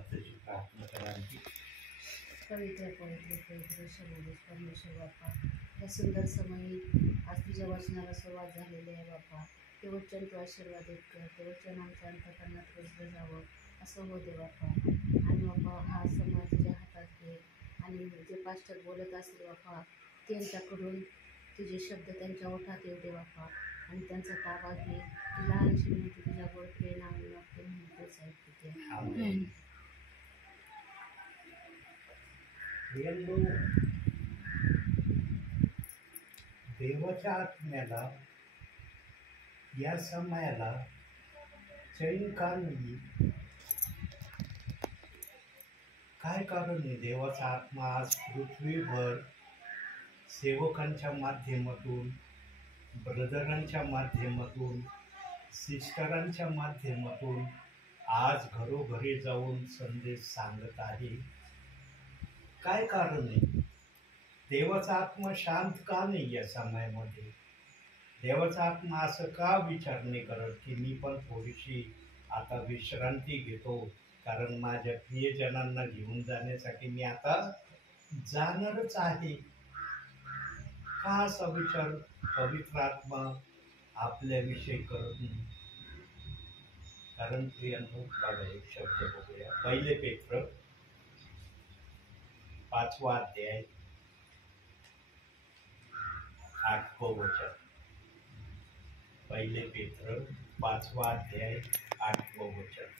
आताची प्रार्थना करायची. पवित्र पवित्र पवित्र सर्वोच्च परमेश्वर बाप्पा, या सुंदर समयी आज तुझ्या वचनाला सुरुवात झालेली आहे बाप्पा. ते वचन तू आशीर्वादित कर, ते वचन आमच्या अंतःकरणात रुजलं जावं असं हो दे बाप्पा. आणि बाप्पा हा समय तुझ्या हातात घे आणि जे पास्टर बोलत असतील बाप्पा त्यांच्याकडून तुझे शब्द त्यांच्या ओठात येऊ दे बाप्पा आणि त्यांचा ताबा घे. ती लहानशी माहिती तुझ्या गोडके नाव वाक्य म्हणतेच आहे तिथे. देवाच्या आत्म्याला या समयाला चैन का नाही? काय कारण आहे? देवाचा आत्मा आज पृथ्वीभर सेवकांच्या माध्यमातून, ब्रदरांच्या माध्यमातून, सिस्टरांच्या माध्यमातून आज घरोघरी जाऊन संदेश सांगत आहे. काय कारण आहे? देवाचा आत्मा शांत का नाही या समयामध्ये? देवाचा आत्मा असं का विचार नाही करत की मी पण थोडीशी आता विश्रांती घेतो, कारण माझ्या प्रियजनांना घेऊन जाण्यासाठी मी आता जाणारच आहे? का असा विचार पवित्र आत्मा आपल्याविषयी करत नाही? कारण प्रियांनो, बघा एक शब्द बघूया. 1 पेत्र 5वा अध्याय 8वं वचन. 1 पेत्र 5वा अध्याय 8वं वचन.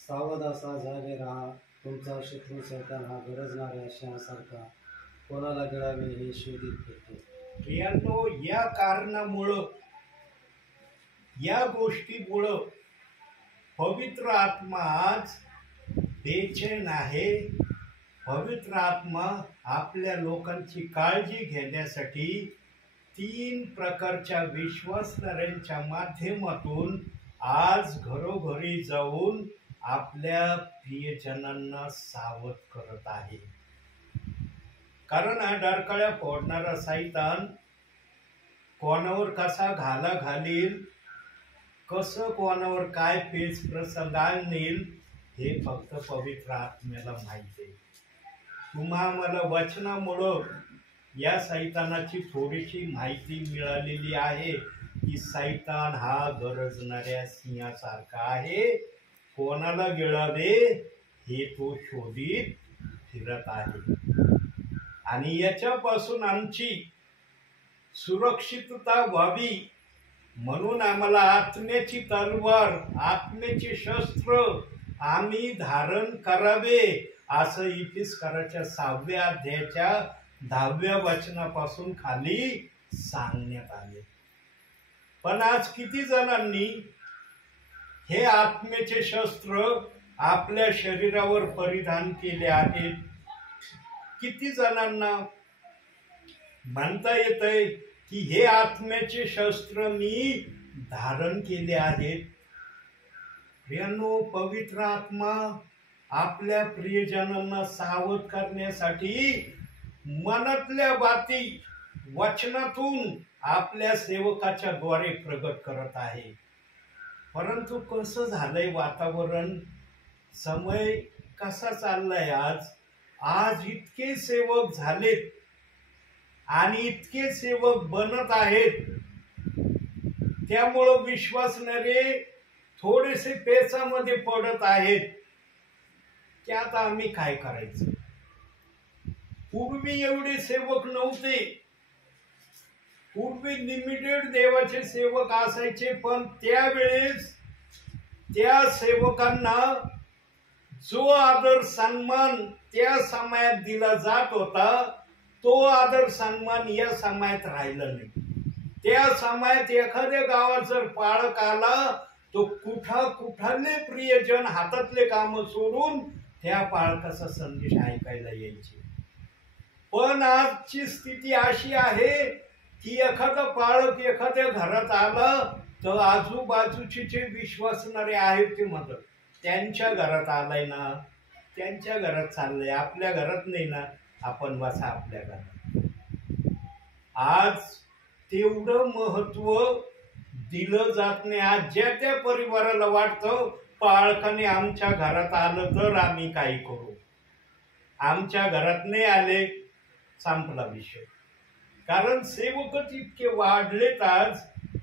सावध असा, जागे राहा. तुमचा शत्रू सैतान हा गरजणाऱ्या सिंहासारखा कोणाला गिळावे हे शोधित फिरतो. प्रियांनो, या कारणामुळं, या गोष्टीमुळं पवित्र आत्मा आज बेचैन आहे. पवित्र आत्मा आपल्या लोकांची काळजी घेण्यासाठी 3 प्रकारच्या विश्वासणाऱ्यांच्या माध्यमातून आज घरोघरी जाऊन आपल्या प्रियजनांना सावध करत आहे. कारण हा डरकाळ्या फोडणारा सैतान कोणावर कसा घाला घालील, कसं कोणावर काय पेच प्रसंग आणील हे फक्त पवित्र आत्म्याला माहिती आहे. तुम्हाला वचनामुळं या सैतानाची थोडीशी माहिती मिळालेली आहे की सैतान हा गरजणाऱ्या सिंहासारखा आहे, कोणाला गिळावे हे तो शोधित फिरत आहे. आणि याच्यापासून आमची सुरक्षितता व्हावी म्हणून आम्हाला आत्म्याची तलवार, आत्म्याचे शस्त्र आम्ही धारण करावे असं इफिसकाराच्या 6व्या अध्यायाच्या 10व्या वचनापासून खाली सांगण्यात आले. पण आज किती जणांनी हे आत्म्याचे शस्त्र आपल्या शरीरावर परिधान केले आहेत? किती जणांना म्हणता येतंय की हे आत्म्याचे शस्त्र मी धारण केले आहेत? प्रियांनो, पवित्र आत्मा आपल्या प्रियजनांना सावध करण्यासाठी मनातल्या बाती वचनातून आपल्या सेवकाच्या द्वारे प्रगट करत आहे. परंतु कसं झालंय वातावरण, समय कसा चाललाय आज इतके सेवक झालेत आणि इतके सेवक बनत आहेत, त्यामुळं विश्वासणारे थोडेसे पेचामध्ये पडत आहेत की आता आम्ही काय करायचं. पूर्वी एवढे सेवक नव्हते. पूर्वी लिमिटेड देवाचे सेवक असायचे, पण त्यावेळेस त्या सेवकांना जो आदर सन्मान त्या समयात दिला जात होता तो आदर सन्मान या समयात राहिला नाही. त्या समयात एखाद्या गावात जर पाळक आला तो कुठाले प्रियजन हातातले काम सोडून त्या पाळकाचा संदेश ऐकायला यायचे. पण आजची स्थिती अशी आहे की एखादा पाळक एखाद्या घरात आला तर आजूबाजूचे जे विश्वासणारे आहेत ते म्हणतात त्यांच्या घरात आलाय ना, त्यांच्या घरात चाललंय, आपल्या घरात नाही ना, आपण बसा आपल्या घरात. आज तेवढं महत्व दिलं जात नाही. आज ज्या त्या परिवाराला वाटतं पाळकाने आमच्या घरात आलं तर आम्ही काय करू, आमच्या घरात नाही आले संपला विषय. कारण सेवकच इतके वाढलेत आज,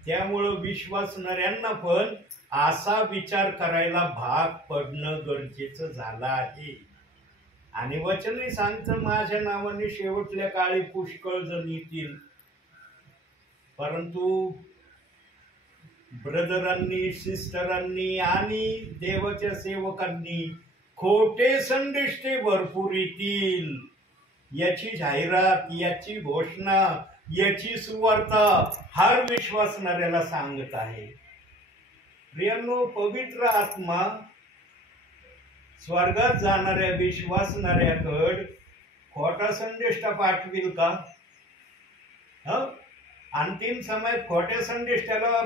त्यामुळं विश्वासणाऱ्यांना पण असा विचार करायला भाग पडणं गरजेचं झालं आहे. आणि वचनही सांगतं माझ्या नावाने शेवटल्या काळी पुष्कळ जण येतील. परंतु ब्रदरांनी, सिस्टरांनी आणि देवाच्या सेवकांनी खोटे संदेष्टे भरपूर येतील, याची जाहिरात, याची घोषणा, याची सुवार्ता हर विश्वासणाऱ्याला सांगत आहे. प्रियांनो, पवित्र आत्मा स्वर्गात जाणाऱ्या विश्वासणाऱ्याकडे खोटा संदेश पाठविल का? अंतिम समयात खोट्या संदेशाला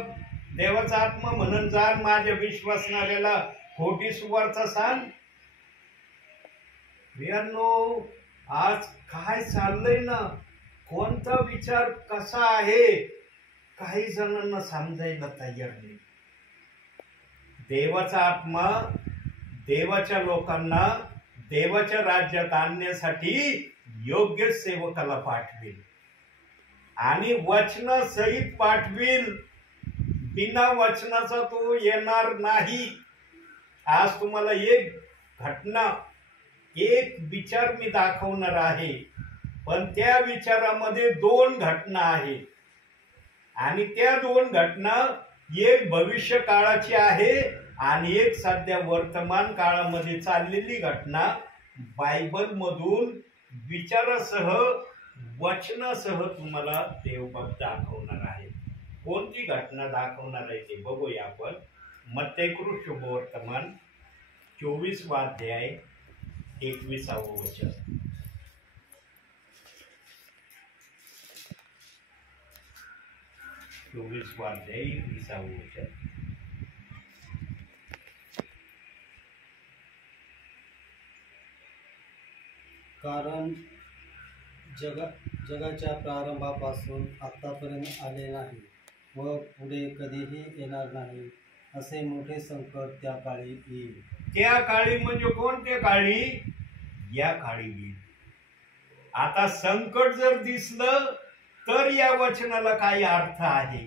देवाचा आत्मा म्हणून जा माझ्या विश्वासणाऱ्याला खोटी सुवार्ता सांग. प्रियांनो, आज काय चाललंय ना, कोणता विचार कसा आहे काही जणांना समजायला तयार नाही. देवाचा आत्मा देवाच्या लोकांना देवाच्या राज्यात आणण्यासाठी योग्य सेवकाला पाठवेल आणि वचनासहित पाठवेल. बिना वचनाचा तो येणार नाही. आज तुम्हाला एक घटना, एक विचार मी दाखवणार आहे, पण त्या विचारामध्ये दोन घटना आहेत आणि त्या दोन घटना एक भविष्य काळाची आहे आणि एक सध्या वर्तमान काळामध्ये चाललेली घटना बायबल मधून विचारासह वचनासह तुम्हाला देवबाप दाखवणार आहे. कोणती घटना दाखवणार आहे ते बघूया आपण. मत्तेकृ शुभवर्तमान 24 अध्याय 21 वचन. 24 अध्याय 21 वचन. कारण जगाच्या प्रारंभापासून आतापर्यंत आले नाही व पुढे कधीही येणार नाही असे मोठे संकट त्या काळी येईल. त्या काळी म्हणजे कोणत्या काळी? या काळी येईल. आता संकट जर दिसलं तर या वचनाला काही अर्थ आहे.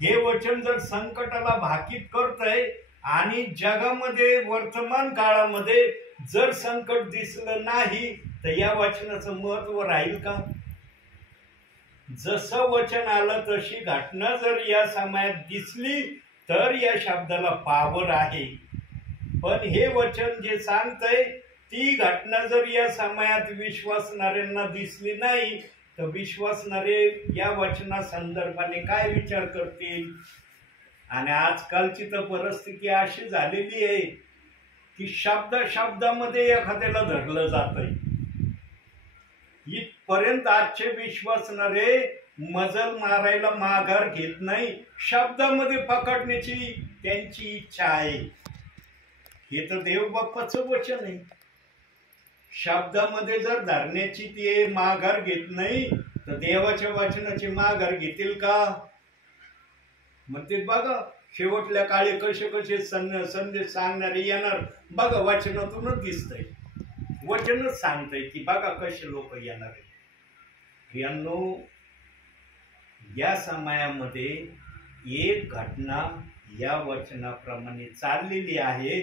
हे वचन जर संकटाला भाकीत करतंय आणि जगामध्ये वर्तमान काळामध्ये जर संकट दिसलं नाही तर या वचनाचं महत्व राहील का? जसं वचन आलं तशी घटना जर या समयात दिसली तर या शब्दाला पावर आहे. पण हे वचन जे सांगतंय ती घटना जर या समयात विश्वासणाऱ्यांना दिसली नाही तर विश्वासणारे या वचना संदर्भाने काय विचार करतील? आणि आजकालची तर परिस्थिती अशी झालेली आहे की शब्दामध्ये एखाद्याला धरलं जातंय. इथपर्यंत आजचे विश्वासणारे मजल मारायला माघार घेत नाही, शब्दामध्ये पकडण्याची त्यांची इच्छा आहे. हे तर देवबाप्पाचं वचन आहे. शब्दामध्ये जर धरण्याची ते माघार घेत नाही तर देवाच्या वचनाची माघार घेतील का? मग ते बघा शेवटल्या काळी कसे कसे संदेश सांगणारे येणार बघा. वचनातूनच दिसतंय, वचनच सांगतंय की बघा कसे लोक येणार आहेत. यांनो, या समयामध्ये एक घटना या वचनाप्रमाणे चाललेली आहे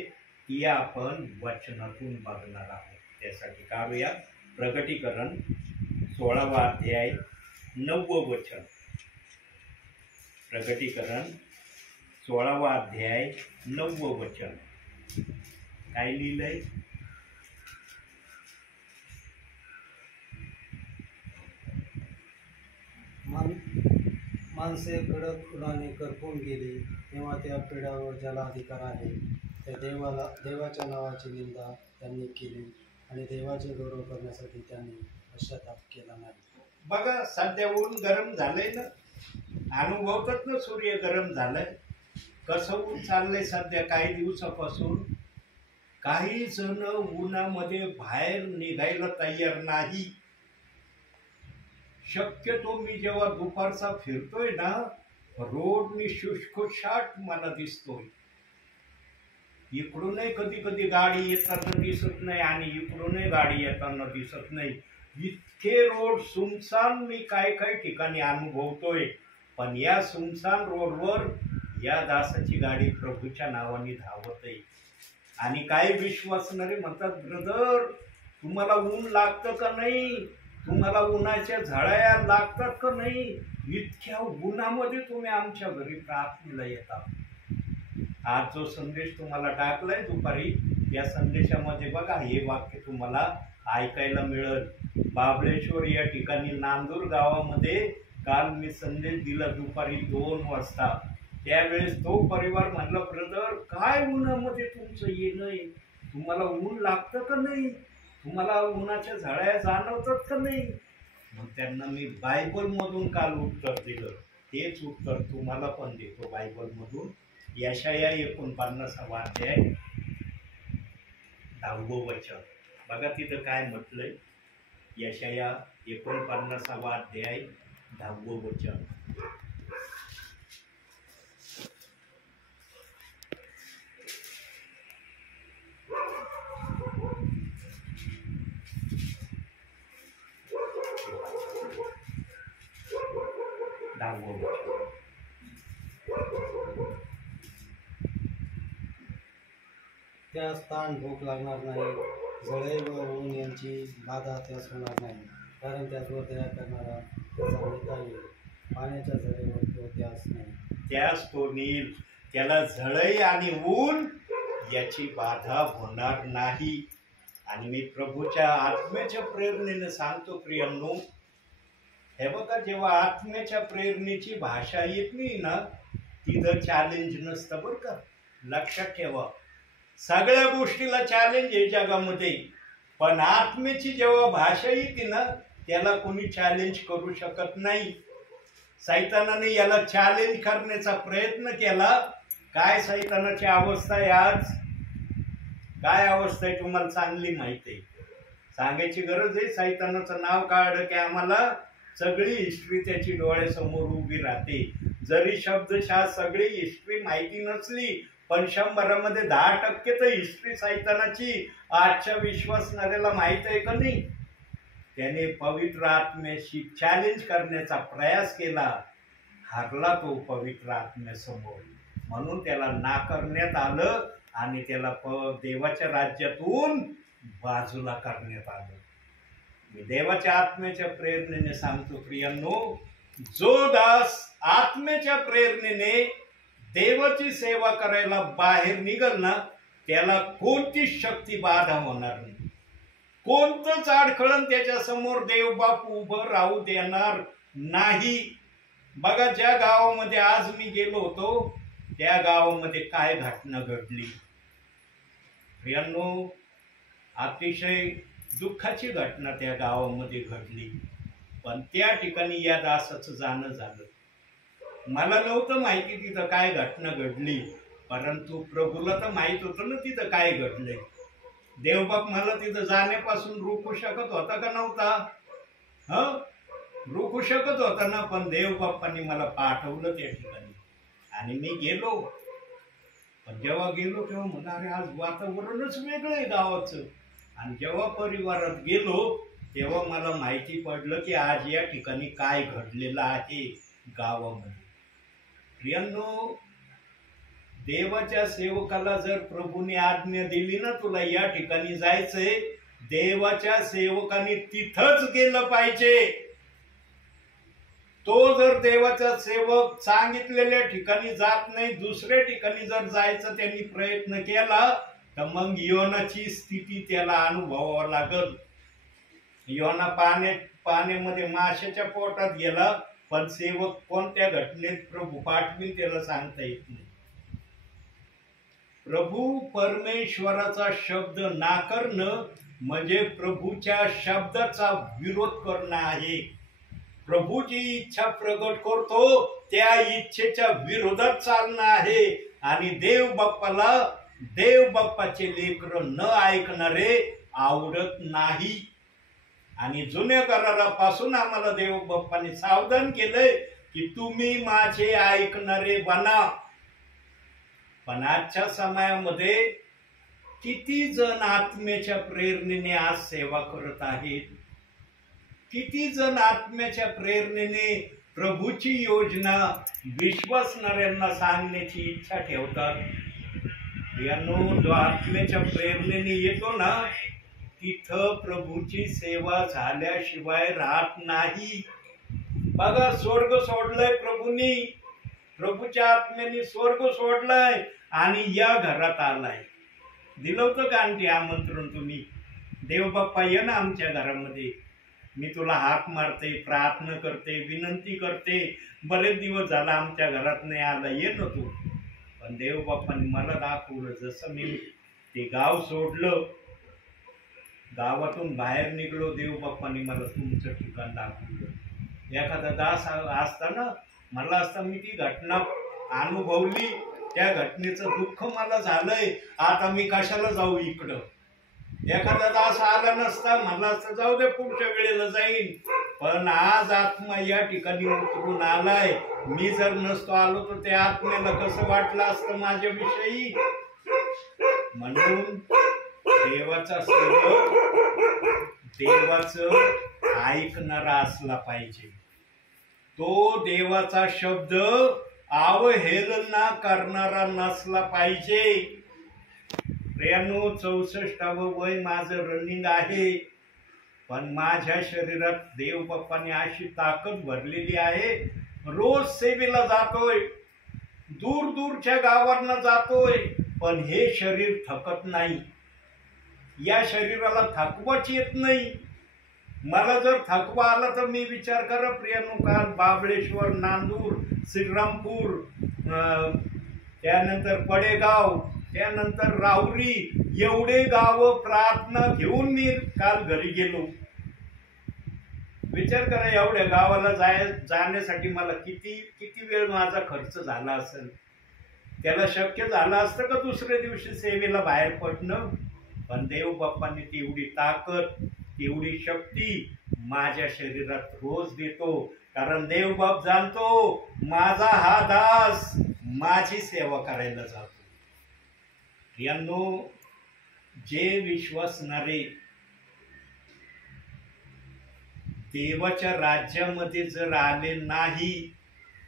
ती आपण वचनातून बघणार आहोत. त्यासाठी काढूया प्रकटीकरण 16 अध्याय 9 वचन. प्रकटीकरण 16 अध्याय 9 वचन. काय लिहिलंय? माणसे कडक उन्हाने करपून गेली तेव्हा त्या पिढ्यावर ज्याला अधिकार आहे त्या देवाच्या नावाची निंदा त्यांनी केली आणि देवाचे गौरव करण्यासाठी त्यांनी पश्चाताप केला नाही. बघा सध्या ऊन गरम झालंय ना, अनुभवतात ना, सूर्य गरम झालाय, कसं ऊन चाललंय सध्या काही दिवसापासून. काही जण उन्हामध्ये बाहेर निघायला तयार नाही. शक्यतो मी जेव्हा दुपारचा फिरतोय ना, रोडनी शुष्कशाट मला दिसतोय. इकडूनही कधी कधी गाडी येताना दिसत नाही आणि इकडूनही गाडी येताना दिसत नाही. इतके रोड सुनसान मी काय काय ठिकाणी अनुभवतोय. पण या सुनसान रोडवर या दासाची गाडी प्रभूच्या नावाने धावत आहे. आणि काही विश्वासणारे म्हणतात, ब्रदर तुम्हाला ऊन लागतं का नाही, तुम्हाला उन्हाच्या झळाया लागतात का नाही, इतक्या उन्हामध्ये तुम्ही आमच्या घरी प्रार्थनेला येता. आज जो संदेश तुम्हाला टाकलाय दुपारी, या संदेशामध्ये बघा हे वाक्य तुम्हाला ऐकायला मिळेल. बाबळेश्वर या ठिकाणी नांदूर गावामध्ये काल मी संदेश दिला दुपारी 2 वाजता. त्यावेळेस तो परिवार म्हणला, ब्रदर काय उन्हामध्ये तुमचं येणं आहे, तुम्हाला ऊन लागतं का नाही, तुम्हाला उन्हाच्या झळाया जाणवतात का नाही. मग त्यांना मी बायबलमधून काल उत्तर दिलं. तेच उत्तर तुम्हाला पण देतो बायबलमधून. यशाया 49 अध्याय 10 वचन बघा तिथं काय म्हटलंय. यशाया 49 अध्याय 10 वचन. त्यास ताण भूक लागणार नाही, जळे व ऊन यांची बाधा त्यास होणार नाही, कारण त्याचवर दया करणारा त्याचा नेता येईल. पाण्याच्या झळेवर तो त्यास नाही, त्यास तो नील, त्याला झळई आणि ऊन याची बाधा होणार नाही. आणि मी प्रभूच्या आत्म्याच्या प्रेरणेने सांगतो प्रियांनो, हे बघा जेव्हा आत्म्याच्या प्रेरणेची भाषा येत नाही ना, तिथं चॅलेंज नसतं बरं का. लक्षात ठेवा, सगळ्या गोष्टीला चॅलेंज आहे जगामध्ये, पण आत्म्याची जेव्हा भाषा येते ना, त्याला कोणी चॅलेंज करू शकत नाही. सैतानाने याला चॅलेंज करण्याचा प्रयत्न केला. काय सैतानाची अवस्था आहे आज, काय अवस्था आहे तुम्हाला चांगली माहिती आहे. सांगायची गरज आहे. सैतानाचं नाव काढलं की आम्हाला सगळी हिस्ट्री त्याची डोळ्यासमोर उभी राहते. जरी शब्दशः सगळी हिस्ट्री माहिती नसली, पण 100मध्ये 10% तर हिस्ट्री सैतानाची आजच्या विश्वासणाऱ्याला माहित आहे का नाही. त्याने पवित्र आत्म्याशी चॅलेंज करण्याचा प्रयास केला, हारला तो पवित्र आत्म्यासमोर. म्हणून त्याला नाकारण्यात आलं आणि त्याला देवाच्या राज्यातून बाजूला करण्यात आलं. मी देवाच्या आत्म्याच्या प्रेरणेने सांगतो प्रियांनो, जो दास आत्म्याच्या प्रेरणेने देवाची सेवा करायला बाहेर निघल ना, त्याला कोणतीच शक्ती बाधा होणार नाही. कोणतंच अडखळण त्याच्या समोर देवबाप उभं राहू देणार नाही. बघा ज्या गावामध्ये आज मी गेलो होतो, त्या गावामध्ये काय घटना घडली प्रियांनो. अतिशय दुःखाची घटना त्या गावामध्ये घडली. पण त्या ठिकाणी या दासाचं जाणं झालं. मला नव्हतं माहिती तिथं काय घटना घडली, परंतु प्रभूला तर माहित होतं ना तिथं काय घडलंय. देवबाप मला तिथं जाण्यापासून रोखू शकत होता का नव्हता? रोखू शकत होता ना. पण देवबाप्पांनी मला पाठवलं त्या ठिकाणी आणि मी गेलो. पण जेव्हा गेलो तेव्हा म्हणा, अरे आज वातावरणच वेगळं आहे गावाचं. आणि जेव्हा परिवारात गेलो तेव्हा मला माहिती पडलं की आज या ठिकाणी काय घडलेलं आहे गावामध्ये. प्रियांनो, देवाच्या सेवकाला जर प्रभूने आज्ञा दिली ना, तुला या ठिकाणी जायचंय, देवाच्या सेवकाने तिथंच गेलं पाहिजे. तो जर देवाचा सेवक सांगितलेल्या ठिकाणी जात नाही, दुसऱ्या ठिकाणी जर जायचं त्यांनी प्रयत्न केला, तर मग योनाची स्थिती त्याला अनुभवावं लागल. योना पाण्यामध्ये माशाच्या पोटात गेला, पण सेवक कोणत्या घटनेत प्रभू पाठविल त्याला सांगता येत नाही. प्रभू परमेश्वराचा शब्द नाकारणं म्हणजे प्रभूच्या शब्दाचा विरोध करणं आहे. प्रभू जी इच्छा प्रगट करतो त्या इच्छेच्या विरोधात चालणं आहे. आणि देव बाप्पाचे लेकर न ऐकणारे आवडत नाही. आणि जुन्या करारापासून आम्हाला देव बाप्पाने सावधान केलंय की तुम्ही माझे ऐकणारे बना. पण आजच्या समयामध्ये किती जण आत्म्याच्या प्रेरणेने आज सेवा करत आहेत, किती जण आत्म्याच्या प्रेरणेने प्रभूची योजना विश्वासणाऱ्यांना सांगण्याची इच्छा ठेवतात. यानो जो आत्म्याच्या प्रेरणेने येतो ना तिथं प्रभूची सेवा झाल्याशिवाय राहत नाही. बघा, स्वर्ग सोडलाय प्रभूंनी, प्रभूच्या आत्म्याने स्वर्ग सोडलाय आणि या घरात आलाय. दिलं होतं का आणखी आमंत्रण तुम्ही? देव बाप्पा ये ना आमच्या घरामध्ये, मी तुला हाक मारते, प्रार्थना करते, विनंती करते, बरेच दिवस झाला आमच्या घरात नाही आला, ये ना तू. पण देव बाप्पाने मला दाखवलं, जसं मी ते गाव सोडलं, गावातून बाहेर निघलो, देव बाप्पाने मला तुमचं ठिकाण दाखवलं. एखादा दास असताना मला असता मी ती घटना अनुभवली, त्या घटनेचं दुःख मला झालंय, आता मी कशाला जाऊ इकडं. एखादा दास आला नसता, मला असतं जाऊ दे पुढच्या वेळेला जाईन. पण आज आत्मा या ठिकाणी उतरून आलाय. मी जर नसतो आलो तर त्या आत्म्याला कसं वाटलं असतं माझ्याविषयी. म्हणून देवाचा सेवक देवाचं ऐकणारा असला पाहिजे. तो देवाचा शब्द अवहेलना करणारा नसला पाहिजे. प्रियांनो, 64वे वय माझं रनिंग आहे, पण माझ्या शरीरात देव बाप्पाने अशी ताकद भरलेली आहे. रोज सेवेला जातोय, दूर दूरच्या गावांना जातोय, पण हे शरीर थकत नाही. या शरीराला थकवाच येत नाही. मला जर थकवा आला तर मी विचार करा प्रियांनो, काल बाबळेश्वर, नांदूर, श्रीरामपूर, त्यानंतर पडेगाव, त्यानंतर राहुरी, एवढे गाव प्रार्थना घेऊन मी काल घरी गेलो. विचार करा, एवढ्या गावाला जाण्यासाठी मला किती वेळ माझा खर्च झाला असेल. त्याला शक्य झालं असतं का दुसऱ्या दिवशी सेवेला बाहेर पडणं? पण देव बाप्पाने तेवढी ताकद, तेवढी शक्ती माझ्या शरीरात रोज देतो. कारण देव बाप जाणतो माझा हा दास माझी सेवा करायला जातो. यांनो, जे विश्वासणारे देवाच्या राज्यामध्ये जर आले नाही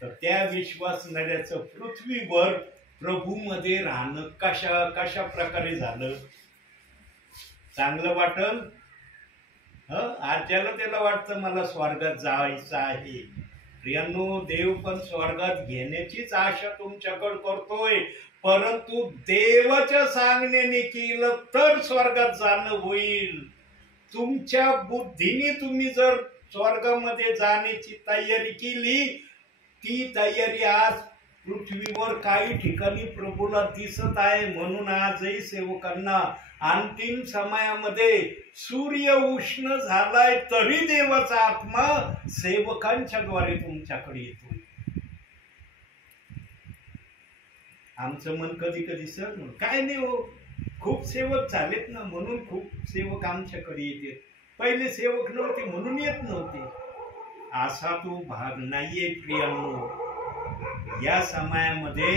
तर त्या विश्वासणाऱ्याचं पृथ्वीवर प्रभूमध्ये राहणं कशा प्रकारे झालं? चांगलं वाटल? आज त्याला वाटतं मला स्वर्गात जायचं आहे. प्रियांनो, देव पण स्वर्गात घेण्याचीच आशा तुमच्याकडे करतोय, परंतु देवाच्या सांगण्याने केलं तर स्वर्गात जाणं होईल. तुमच्या बुद्धीने तुम्ही जर स्वर्गामध्ये जाण्याची तयारी केली, ती तयारी आज पृथ्वीवर काही ठिकाणी प्रभूला दिसत आहे. म्हणून आजही सेवकांना अंतिम समयामध्ये सूर्य उष्ण झालाय तरी देवाचा आत्मा सेवकांच्या द्वारे तुमच्याकडे येतो. आमचं मन कधी सर काय नाही हो, खूप सेवक झालेत ना म्हणून खूप सेवक आमच्याकडे येते. पहिले सेवक नव्हते म्हणून येत नव्हते. असा तो भाग नाहीये प्रियांनो. या समयामध्ये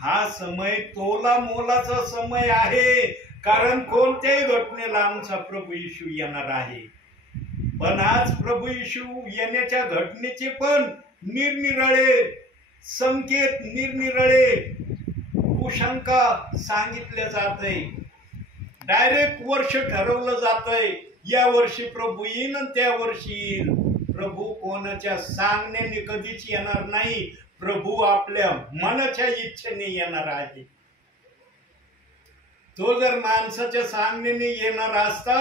हा समय तोला मोलाचा समय आहे. कारण कोणत्याही घटनेला आमचा प्रभू येशू येणार आहे. पण आज प्रभू येशू येण्याच्या घटनेचे पण निरनिराळे संकेत, निरनिराळे कुशंका सांगितले जाते. डायरेक्ट वर्ष ठरवलं जातंय, या वर्षी प्रभू येईल आणि त्या वर्षी येईल. प्रभू कोणाच्या सांगण्याने कधीच येणार नाही. प्रभू आपल्या मनाच्या इच्छेने येणार आहे. तो जर माणसाच्या सांगण्याने येणार असता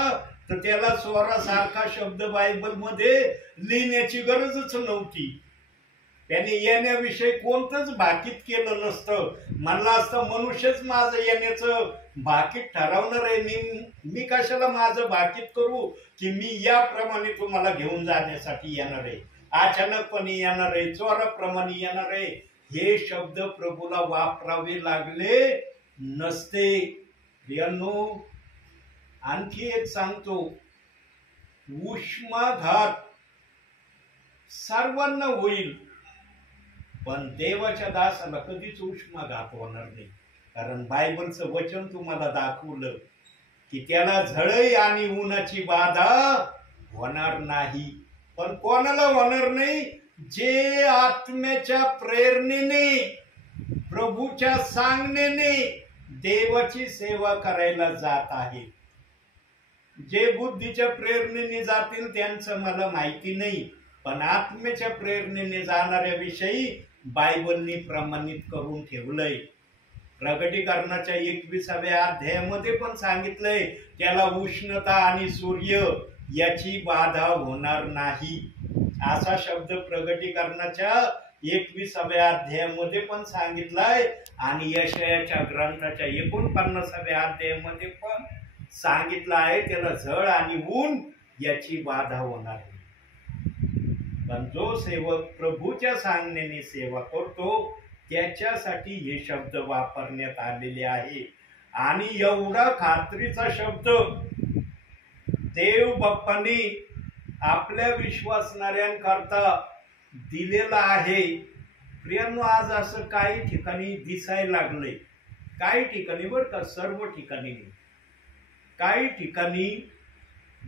तर त्याला स्वरासारखा शब्द बायबल मध्ये लिहिण्याची गरजच नव्हती. त्याने येण्याविषयी कोणतंच भाकीत केलं नसतं. म्हणलं असतं मनुष्यच माझं येण्याचं भाकीत ठरवणार आहे. मी कशाला माझं भाकीत करू की मी याप्रमाणे तुम्हाला घेऊन जाण्यासाठी येणार आहे. अचानकपणे येणार आहे, चोराप्रमाणे येणार आहे, हे शब्द प्रभूला वापरावे लागले नसते. प्रियांनो, आणखी एक सांगतो, उष्माघात सर्वांना होईल, पण देवाच्या दासाला कधीच उष्माघात होणार नाही. कारण बायबलचं वचन तुम्हाला दाखवलं की त्याला झळई आणि उन्हाची बाधा होणार नाही. पण कोणाला होणार नाही? जे आत्म्याच्या प्रेरणेने, प्रभूच्या सांगण्याने देवाची सेवा करायला जात आहे. जे बुद्धीच्या प्रेरणेने जातील त्यांचं मला माहिती नाही, पण आत्म्याच्या प्रेरणेने जाणाऱ्या विषयी बायबलने प्रमाणित करून ठेवलंय. प्रकटीकरणाच्या 21व्या अध्यायामध्ये पण सांगितलंय त्याला उष्णता आणि सूर्य याची बाधा होणार नाही. असा शब्द प्रकटीकरणाच्या 21व्या अध्यायामध्ये पण सांगितलाय आणि यशायाच्या ग्रंथाच्या 49व्या अध्यायामध्ये पण सांगितलं आहे त्याला झळ आणि ऊन याची बाधा होणार नाही. पण जो सेवक प्रभूच्या सांगण्याने सेवा करतो त्याच्यासाठी हे शब्द वापरण्यात आलेले आहे. आणि एवढा खात्रीचा शब्द देव बाप्पांनी आपल्या विश्वासणाऱ्यांकरता दिलेला आहे. प्रियांनो, आज असं काही ठिकाणी दिसायला लागलंय, काही ठिकाणी बरं का, सर्व ठिकाणी नाही, काही ठिकाणी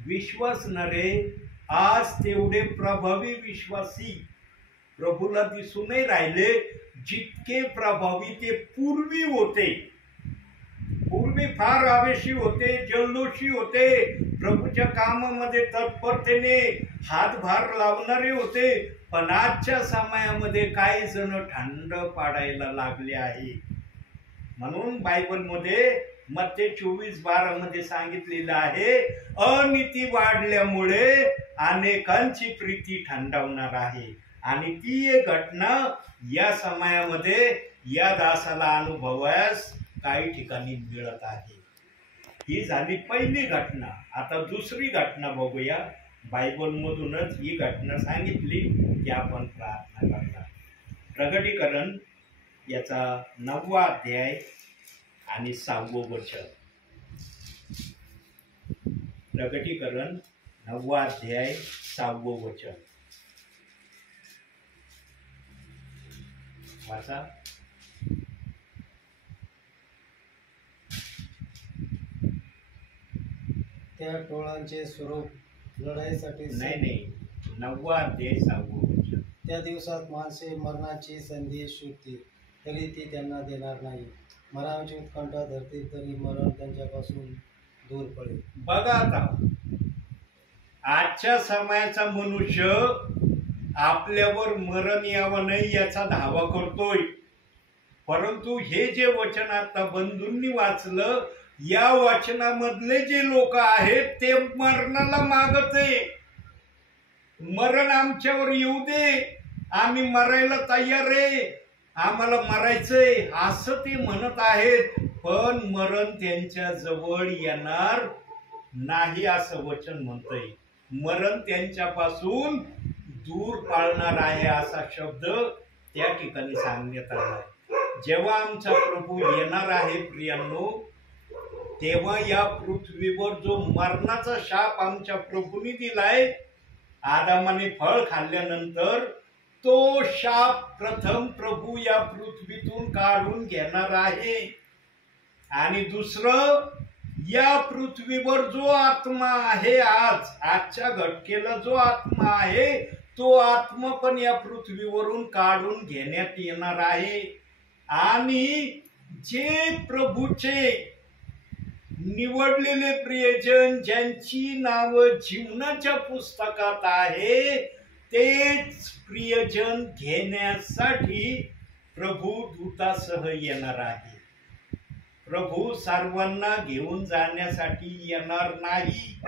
विश्वासणारे आज तेवढे प्रभावी विश्वासी प्रभूला दिसूनही राहिले जितके प्रभावी ते पूर्वी होते. पूर्वी फार आवेशी होते, जल्लोषी होते, प्रभूच्या कामामध्ये तत्परतेने हातभार लावणारे होते. पण आजच्या समयामध्ये काही जण थंड पाडायला लागले आहे. म्हणून बायबलमध्ये मत्ते 24:12 मध्ये सांगितलेलं आहे, अनीती वाढल्यामुळे अनेकांची प्रीती थंडावणार आहे. आणि ती एक घटना या समयामध्ये या दासाला अनुभवास काही ठिकाणी मिळत आहे. ही झाली पहिली घटना. आता दुसरी घटना बघूया. बायबल मधूनच ही घटना सांगितली की आपण प्रार्थना करता. प्रकटीकरण याचा 9वा अध्याय आणि 6वं वचन. प्रकटीकरण 9वा अध्याय 6वं वचन वाचा. त्या टोळांचे स्वरूप लढाईसाठी नाही, 9वा अध्याय 6वं वचन. त्या दिवसात माणसे मरणाची संधी शोधतील तरी ती त्यांना देणार नाही. मरणाची उत्कंठा धरतील तरी मरण त्यांच्यापासून दूर पडेल. बघा, आता आजच्या समयाचा मनुष्य आपल्यावर मरण यावं नाही याचा धावा करतोय. परंतु हे जे वचन आता बंधूंनी वाचलं, या वचनामधले जे लोक आहेत ते मरणाला मागत आहे. मरण आमच्यावर येऊ दे, आम्ही मरायला तयार आहे, आम्हाला मरायचंय असं ते म्हणत आहेत. पण मरण त्यांच्या जवळ येणार नाही असं वचन म्हणतंय. मरण त्यांच्यापासून दूर पाळणार आहे असा शब्द त्या ठिकाणी सांगण्यात आला. जेव्हा आमचा प्रभू येणार आहे प्रियांनो, तेव्हा या पृथ्वीवर जो मरणाचा शाप आमच्या प्रभूंनी दिलाय, आदामाने फळ खाल्ल्यानंतर तो शाप प्रथम प्रभू या पृथ्वीतून काढून घेणार आहे. आणि दुसरं, या पृथ्वीवर जो आत्मा आहे, आजच्या घटकेला जो आत्मा आहे, तो आत्मा पण या पृथ्वीवरून काढून घेण्यात येणार आहे. आणि जे प्रभूचे निवडलेले प्रियजन ज्यांची नावं जीवनाच्या पुस्तकात आहे, तेच प्रियजन घेण्यासाठी प्रभू दूतासह येणार आहे. प्रभू सर्वांना घेऊन जाण्यासाठी येणार नाही.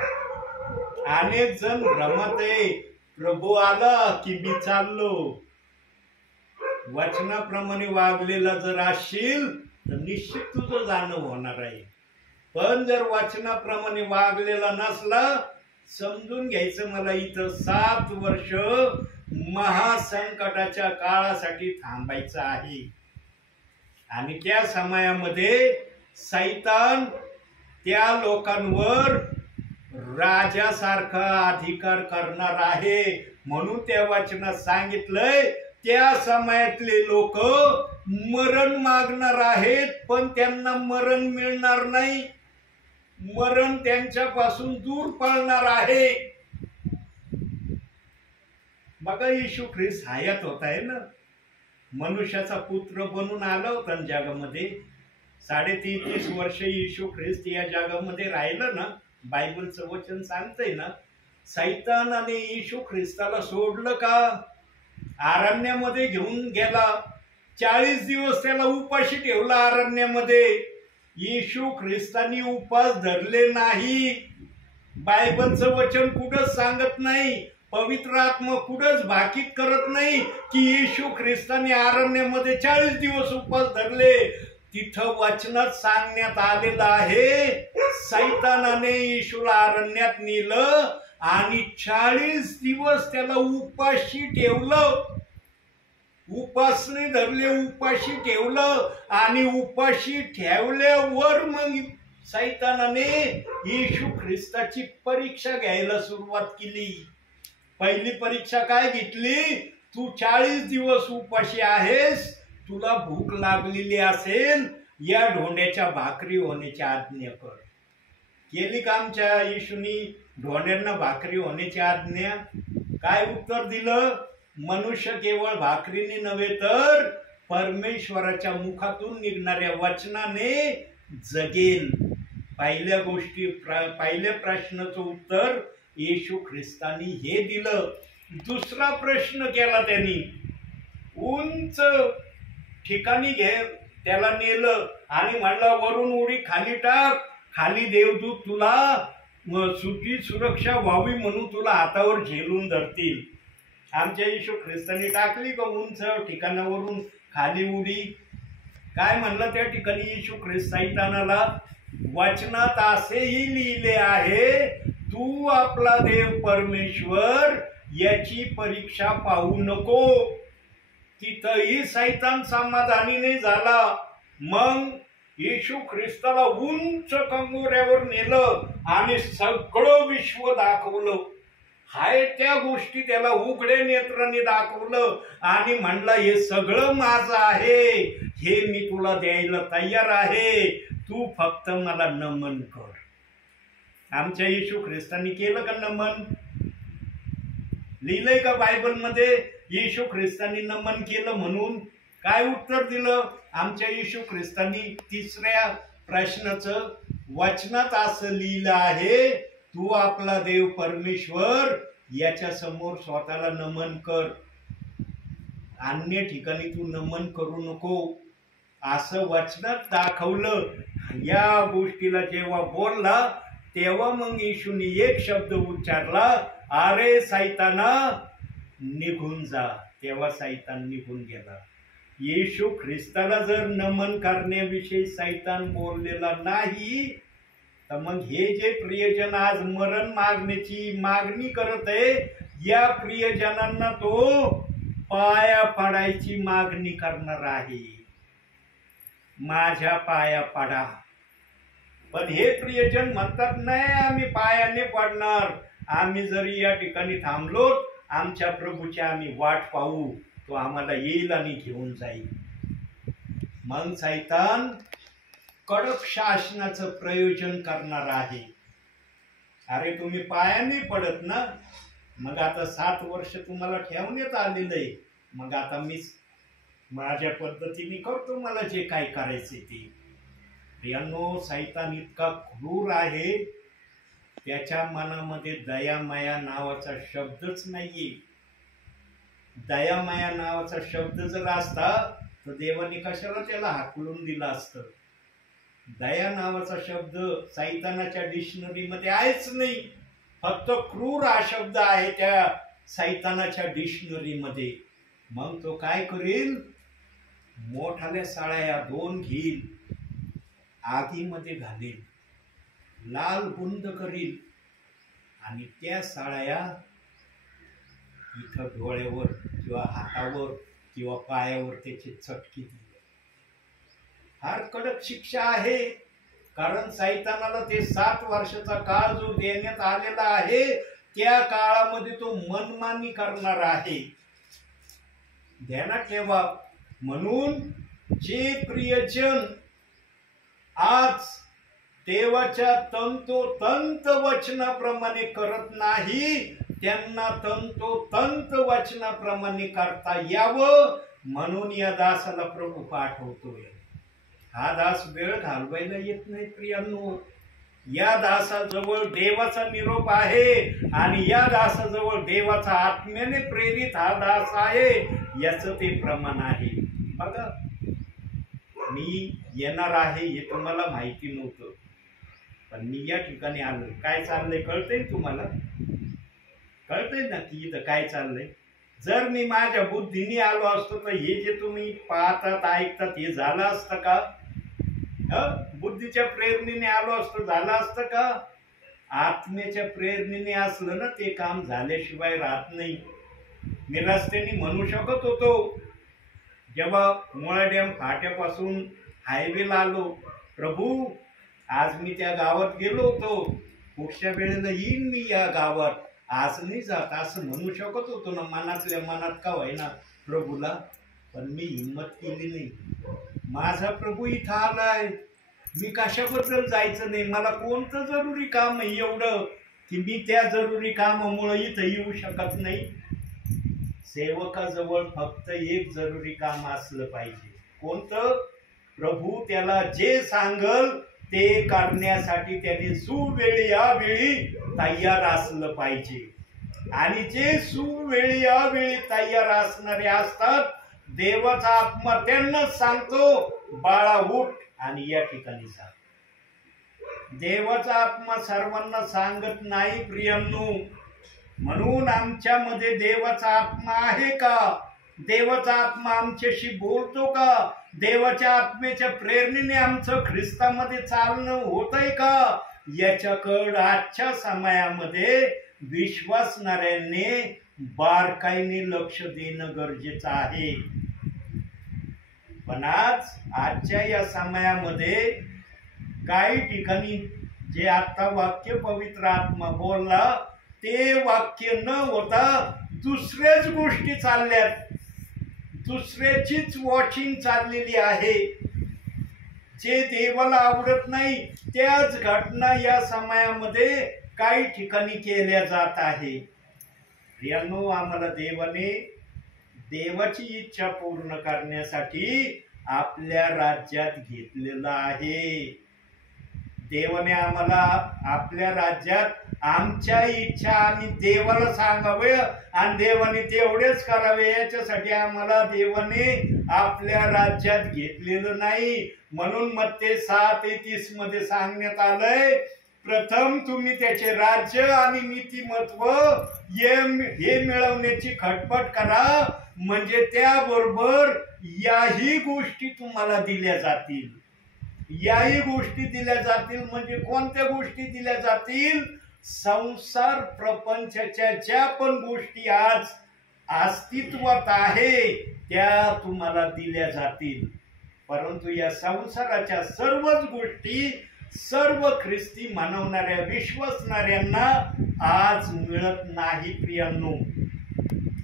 अनेक जण भ्रमत आहे, प्रभू आला की मी चाललो. वचनाप्रमाणे वागलेला जर असशील तर निश्चित तुझं जाणं होणार आहे. पण जर वचनाप्रमाणे वागलेला नसला, समजून घ्यायचं मला इथं 7 वर्ष महासंकटाच्या काळासाठी थांबायचं आहे. आणि त्या समयामध्ये सैतान त्या लोकांवर राजासारखा अधिकार करणार आहे. म्हणून त्या वचनात सांगितलंय त्या समयातले लोक मरण मागणार आहेत, पण त्यांना मरण मिळणार नाही. मरण त्यांच्यापासून दूर पळणार आहे. बघा, येशू ख्रिस्त हयात होत आहे ना, मनुष्याचा पुत्र बनून आला होता ना जगामध्ये. 33.5 वर्ष येशू ख्रिस्त या जगामध्ये राहिलं ना. बायबलचं वचन सांगतंय ना, सैतानाने येशू ख्रिस्ताला सोडलं का? अरण्यामध्ये घेऊन गेला. 40 दिवस त्याला उपाशी ठेवला अरण्यामध्ये. येशू ख्रिस्तानी उपास धरले नाही. बायबलचं वचन कुठंच सांगत नाही, पवित्र आत्मा कुठंच भाकीत करत नाही की येशू ख्रिस्ताने अरण्यामध्ये 40 दिवस उपास धरले. तिथं वचनात सांगण्यात आलेलं आहे, सैतानाने येशूला अरण्यात नेलं आणि 40 दिवस त्याला उपाशी ठेवलं. उपासने धरले, उपाशी ठेवलं. आणि उपाशी ठेवल्यावर मग सैतानाने येशू ख्रिस्ताची परीक्षा घ्यायला सुरुवात केली. पहिली परीक्षा काय घेतली? तू 40 दिवस उपाशी आहेस, तुला भूक लागलेली असेल, या ढोंड्याच्या भाकरी होण्याची आज्ञा कर. केली का आमच्या येशूनी ढोंड्यांना भाकरी होण्याची आज्ञा? काय उत्तर दिलं? मनुष्य केवळ भाकरीने नव्हे तर परमेश्वराच्या मुखातून निघणाऱ्या वचनाने जगेल. पहिल्या प्रश्नाचं उत्तर येशू ख्रिस्तानी हे दिलं. दुसरा प्रश्न केला त्यांनी, उंच ठिकाणी त्याला नेलं आणि म्हणलं वरून उडी खाली टाक, खाली देवदूत तुला सुखी सुरक्षा व्हावी म्हणून तुला हातावर झेलून धरतील. आमच्या येशू ख्रिस्तानी टाकली का उंच ठिकाणावरून खाली उडी? काय म्हणलं त्या ठिकाणी येशू ख्रिस्त सैतानाला? वचनात असेही लिहिले आहे, तू आपला देव परमेश्वर याची परीक्षा पाहू नको. तिथंही सैतान समाधानी नाही झाला. मग येशू ख्रिस्ताला उंच कंगोऱ्यावर नेलं आणि सगळं विश्व दाखवलं. हाय त्या गोष्टी त्याला उघड्या नेत्राने दाखवलं आणि म्हणलं हे सगळं माझं आहे, हे मी तुला द्यायला तयार आहे, तू फक्त मला नमन कर. आमच्या येशू ख्रिस्तानी केलं का नमन? लिहिलंय का बायबलमध्ये येशू ख्रिस्तानी नमन केलं म्हणून? काय उत्तर दिलं आमच्या येशू ख्रिस्तानी? तिसऱ्या प्रश्नाचं वचनात असं लिहिलं आहे, तू आपला देव परमेश्वर याच्या समोर स्वतःला नमन कर, अन्य ठिकाणी तू नमन करू नको, असं वचनात दाखवलं. या गोष्टीला जेव्हा बोलला तेव्हा मग येशूने एक शब्द उच्चारला, अरे सैताना निघून जा. तेव्हा सैतान निघून गेला. येशू ख्रिस्ताला जर नमन करण्याविषयी सैतान बोललेला नाही तर मग हे जे प्रियजन आज मरण मागण्याची मागणी करत आहे, या प्रियजनांना तो पाया पडायची मागणी करणार आहे. माझ्या पाया पडा. पण हे प्रियजन म्हणतात नाही, आम्ही पायाने पडणार. आम्ही जरी या ठिकाणी थांबलो, आमच्या प्रभूची आम्ही वाट पाहू, तो आम्हाला येईल आणि घेऊन जाईल. मग सैतान कडक शासनाचं प्रयोजन करणार आहे. अरे तुम्ही पायाने पडत ना, मग आता 7 वर्ष तुम्हाला ठेवण्यात आलेलं आहे, मग आता मी माझ्या पद्धतीने करतो मला जे काय करायचे ते. यानो सैतान इतका क्रूर आहे, त्याच्या मनामध्ये दयामाया नावाचा शब्दच नाहीये. दयामाया नावाचा शब्द जर असता तर देवाने कशाला त्याला हाकलून दिला असतं. दया नावाचा शब्द सैतानाच्या डिक्शनरीमध्ये आहेच नाही. फक्त क्रूर हा शब्द आहे त्या सैतानाच्या डिक्शनरीमध्ये. मग तो काय करेल? मोठाल्या साळ्या 2 घेईल, आगीमध्ये घालेल, लाल गुंद करील आणि त्या साळ्या इथं डोळ्यावर किंवा हातावर किंवा पायावर त्याची चटकी दिली. फार कडक शिक्षा आहे. कारण सैतानाला ते 7 वर्षाचा काळ जो देण्यात आलेला आहे त्या काळामध्ये तो मनमानी करणार आहे. ध्यानात ठेवा. म्हणून जे प्रियजन आज देवाच्या तंतोतंत वचनाप्रमाणे करत नाही त्यांना तंतोतंत वचनाप्रमाणे करता यावं म्हणून या दासाला प्रभू पाठवतोय. हा दास वेळ घालवायला येत नाही प्रियांनो. या दासाजवळ देवाचा निरोप आहे आणि या दासाजवळ देवाचा आत्म्याने प्रेरित हा दास आहे याचं ते प्रमाण आहे. बघा, मी येणार आहे हे तुम्हाला माहिती नव्हतं, पण मी या ठिकाणी आलो. काय चाललंय कळतंय तुम्हाला? कळतंय ना की इथं काय चाललंय? जर मी माझ्या बुद्धीने आलो असतो तर हे जे तुम्ही पाहतात ऐकतात हे झालं असतं का? बुद्धीच्या प्रेरणेने आलो असतो झालं असतं का? आत्म्याच्या प्रेरणेने असलं ना ते काम झाल्याशिवाय राहत नाही. मी रस्त्याने म्हणू शकत होतो जेव्हा मुळा डॅम फाट्यापासून हायवेला आलो, प्रभू आज मी त्या गावात गेलो होतो, पुढच्या वेळेला येईन मी या गावात, आज नाही जात असं म्हणू शकत होतो ना मनातल्या मनात का होईना प्रभूला. पण मी हिंमत केली नाही. माझा प्रभू इथं आलाय, मी कशाबद्दल जायचं नाही. मला कोणतं जरुरी काम आहे एवढं की मी त्या जरुरी कामामुळे इथं येऊ शकत नाही. सेवकाजवळ फक्त एक जरुरी काम असलं पाहिजे. कोणतं? प्रभू त्याला जे सांगल ते करण्यासाठी त्याने सुवेळी यावेळी तयार असलं पाहिजे. आणि जे सुवेळी यावेळी तयार असणारे असतात देवाचा आत्मा त्यांनाच सांगतो बाळा उठ आणि या ठिकाणी जा. देवाचा आत्मा सर्वांना सांगत नाही प्रियांनो. म्हणून आमच्यामध्ये देवाचा आत्मा आहे का? देवाचा आत्मा आमच्याशी बोलतो का? देवाच्या आत्म्याच्या प्रेरणेने आमचं ख्रिस्तामध्ये चालणं होतंय का? याच्याकडे आजच्या समयामध्ये विश्वासणाऱ्यांनी बारकाईने लक्ष देणं गरजेचं आहे. पण आजच्या या समयामध्ये काही ठिकाणी जे आता वाक्य पवित्र आत्मा बोलला ते वाक्य न होता दुसऱ्याच गोष्टी चालल्यात, दुसऱ्याचीच वॉचिंग चाललेली आहे. जे देवाला आवडत नाही त्याच घटना या समयामध्ये काही ठिकाणी केल्या जात आहे. प्रियांनो, आम्हाला देवाने देवाची इच्छा पूर्ण करण्यासाठी आपल्या राज्यात घेतलेलं आहे. देवाने आम्हाला आपल्या राज्यात आमच्या इच्छा आम्ही देवाला सांगावे आणि देवाने तेवढेच करावे याच्यासाठी आम्हाला देवाने आपल्या राज्यात घेतलेलं नाही. म्हणून मत्ते 6:33 मध्ये सांगण्यात आलंय, प्रथम तुम्ही त्याचे राज्य आणि नीतिमत्व हे मिळवण्याची खटपट करा, म्हणजे त्याबरोबर याही गोष्टी तुम्हाला दिल्या जातील. याही गोष्टी दिल्या जातील म्हणजे कोणत्या गोष्टी दिल्या जातील? संसार प्रपंचाच्या ज्या पण गोष्टी आज अस्तित्वात आहे त्या तुम्हाला दिल्या जातील. परंतु या संसाराच्या सर्वच गोष्टी सर्व ख्रिस्ती मानवणाऱ्या विश्वासणाऱ्यांना आज मिळत नाही प्रियांनो.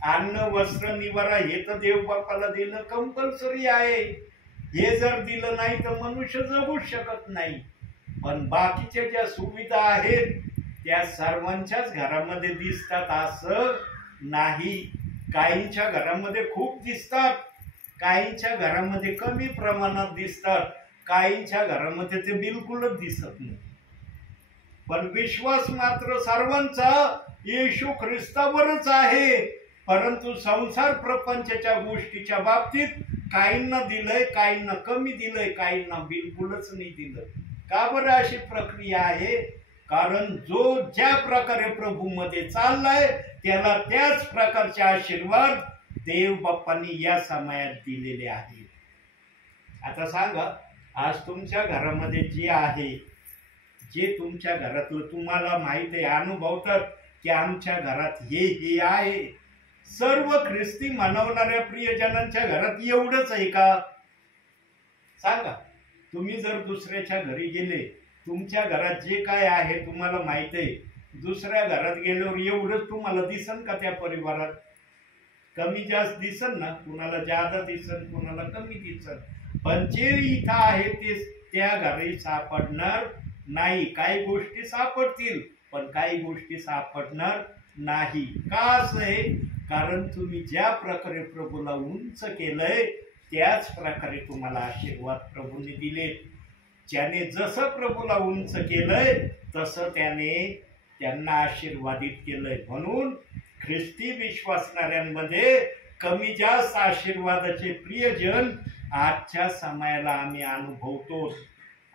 अन्न वस्त्र निवारा हे तर देव बाप्पाला देणं कंपल्सरी आहे. हे जर दिलं नाही तर मनुष्य जगूच शकत नाही. पण बाकीच्या ज्या सुविधा आहेत त्या सर्वांच्याच घरामध्ये दिसतात असं नाही. काहींच्या घरामध्ये खूप दिसतात, काहींच्या घरामध्ये कमी प्रमाणात दिसतात, काहींच्या घरामध्ये ते बिलकुलच दिसत नाही. पण विश्वास मात्र सर्वांचा येशू ख्रिस्तावरच आहे. परंतु संसार प्रपंचाच्या गोष्टीच्या बाबतीत काहींना दिलंय, काहींना कमी दिलंय, काहींना बिलकुलच नाही दिलं. का बरं अशी प्रक्रिया आहे? कारण जो ज्या प्रकारे प्रभू मध्ये चाललाय त्याला त्याच प्रकारचे आशीर्वाद देव बाप्पांनी या समयात दिलेले आहे. आता सांगा, आज तुमच्या घरामध्ये जे आहे, जे तुमच्या घरातलं तुम्हाला माहित आहे, अनुभवतात की आमच्या घरात हे आहे, सर्व ख्रिस्ती मानवणाऱ्या प्रियजनांच्या घरात एवढंच आहे का? सांगा. तुम्ही जर दुसऱ्याच्या घरी गेले, तुमच्या घरात जे काय आहे तुम्हाला माहित आहे, दुसऱ्या घरात गेल्यावर एवढंच तुम्हाला दिसन का? त्या परिवारात कमी जास्त दिसन ना, कुणाला जादा दिसन, कुणाला कमी दिसन, पण जे इथं आहे ते त्या घरी सापडणार नाही. काही गोष्टी सापडतील पण काही गोष्टी सापडणार नाही. का असं आहे? कारण तुम्ही ज्या प्रकारे प्रभूला उंच केलंय त्याच प्रकारे तुम्हाला आशीर्वाद प्रभूने दिले. ज्याने जसं प्रभूला उंच केलंय तसं त्याने त्यांना आशीर्वादित केलंय. म्हणून ख्रिस्ती विश्वासणाऱ्यांमध्ये कमी जास्त आशीर्वादाचे प्रियजन आजच्या समयाला आम्ही अनुभवतो.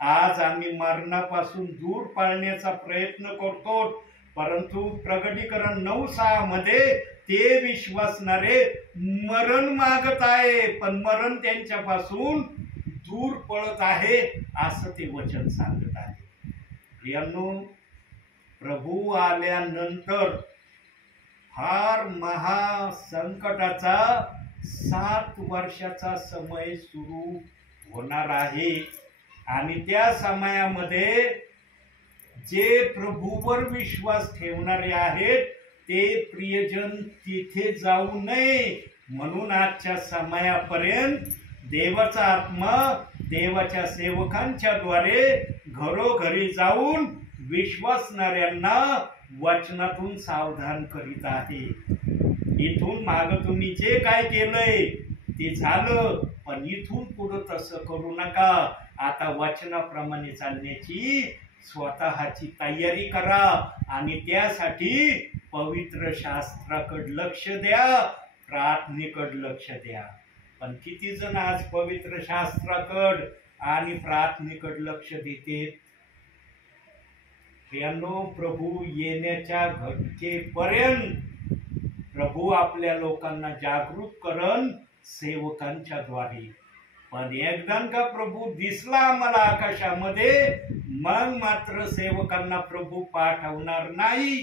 आज आम्ही मरणापासून दूर पाळण्याचा प्रयत्न करतो, परंतु प्रकटीकरण 9:6 मध्ये ते विश्वासणारे मरण मागत आहे, पण मरण त्यांच्यापासून दूर पळत आहे असं ते वचन सांगत आहे. प्रियांनो, प्रभू आल्यानंतर फार महासंकटाचा 7 वर्षाचा समय सुरू होणार आहे आणि त्या समयामध्ये जे प्रभूवर विश्वास ठेवणारे आहेत ते प्रियजन तिथे जाऊ नये म्हणून आजच्या समयापर्यंत देवाचा आत्मा देवाच्या सेवकांच्या द्वारे घरोघरी जाऊन विश्वासणाऱ्यांना वचनातून सावधान करीत आहे. इथून माग तुम्ही जे काय केलंय ते झालं, पण इथून पुढे तसं करू नका. आता वचनाप्रमाणे चालण्याची स्वतःची तयारी करा आणि त्यासाठी पवित्र शास्त्राकडे लक्ष द्या, प्रार्थनेकडे लक्ष द्या. पण किती जण आज पवित्र शास्त्राकडे आणि प्रार्थनेकडे लक्ष देते? प्रियांनो, प्रभू येण्याच्या घटकेपर्यंत प्रभू आपल्या लोकांना जागरूक करण सेवकांच्या द्वारे. पण एकदा का प्रभू दिसला आम्हाला आकाशामध्ये, मग मात्र सेवकांना प्रभू पाठवणार नाही,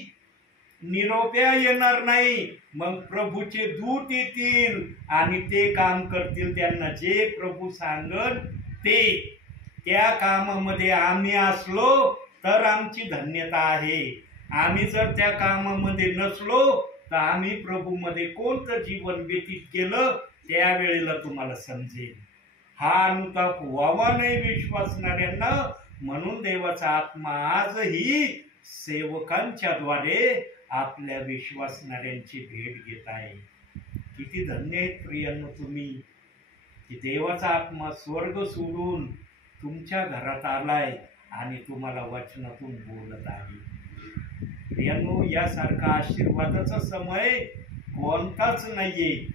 निरोप्या येणार नाही. मग प्रभूचे दूत येतील आणि ते काम करतील, त्यांना जे प्रभू सांगल ते. त्या कामामध्ये आम्ही असलो तर आमची धन्यता आहे. आम्ही जर त्या कामामध्ये नसलो तर आम्ही प्रभूमध्ये कोणतं जीवन व्यतीत केलं त्यावेळेला तुम्हाला समजेल. हा अनुताप व्हावा नाही विश्वासणाऱ्यांना. म्हणून देवाचा आत्मा आजही सेवकांच्या द्वारे आपल्या विश्वासणाऱ्यांची भेट घेत आहे. किती धन्य आहेत प्रियांनो तुम्ही, की देवाचा आत्मा स्वर्ग सोडून तुमच्या घरात आलाय आणि तुम्हाला वचनातून बोलत आहे. प्रियांनो, यासारखा आशीर्वादाचा समय कोणताच नाहीये.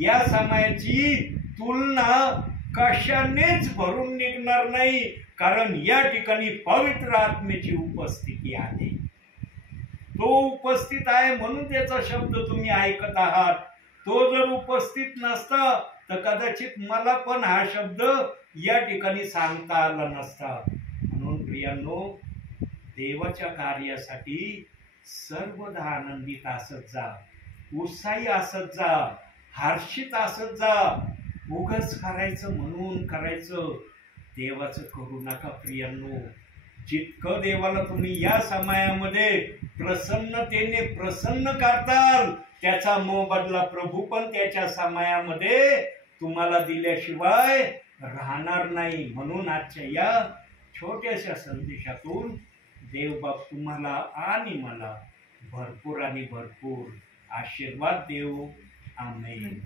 या समयाची तुलना कशानेच भरून निघणार नाही, कारण या ठिकाणी पवित्र आत्मेची उपस्थिती आहे. तो उपस्थित आहे म्हणून त्याचा शब्द तुम्ही ऐकत आहात. तो जर उपस्थित नसता तर कदाचित मला पण हा शब्द या ठिकाणी सांगता आला नसता. म्हणून प्रियांनो, देवाच्या कार्यासाठी सर्वदा आनंदित असत जा, उत्साही असत जा, हर्षित असत जा. उगाच करायचं म्हणून करायचं देवाचं करू नका प्रियांनो. जितकं देवाला तुम्ही या समयामध्ये प्रसन्नतेने प्रसन्न करताल त्याचा मोबदला प्रभू पण त्याच्या समयामध्ये तुम्हाला दिल्याशिवाय राहणार नाही. म्हणून आजच्या या छोट्याशा संदेशातून देवबाप तुम्हाला आणि मला भरपूर आणि भरपूर आशीर्वाद देऊ. आमेन.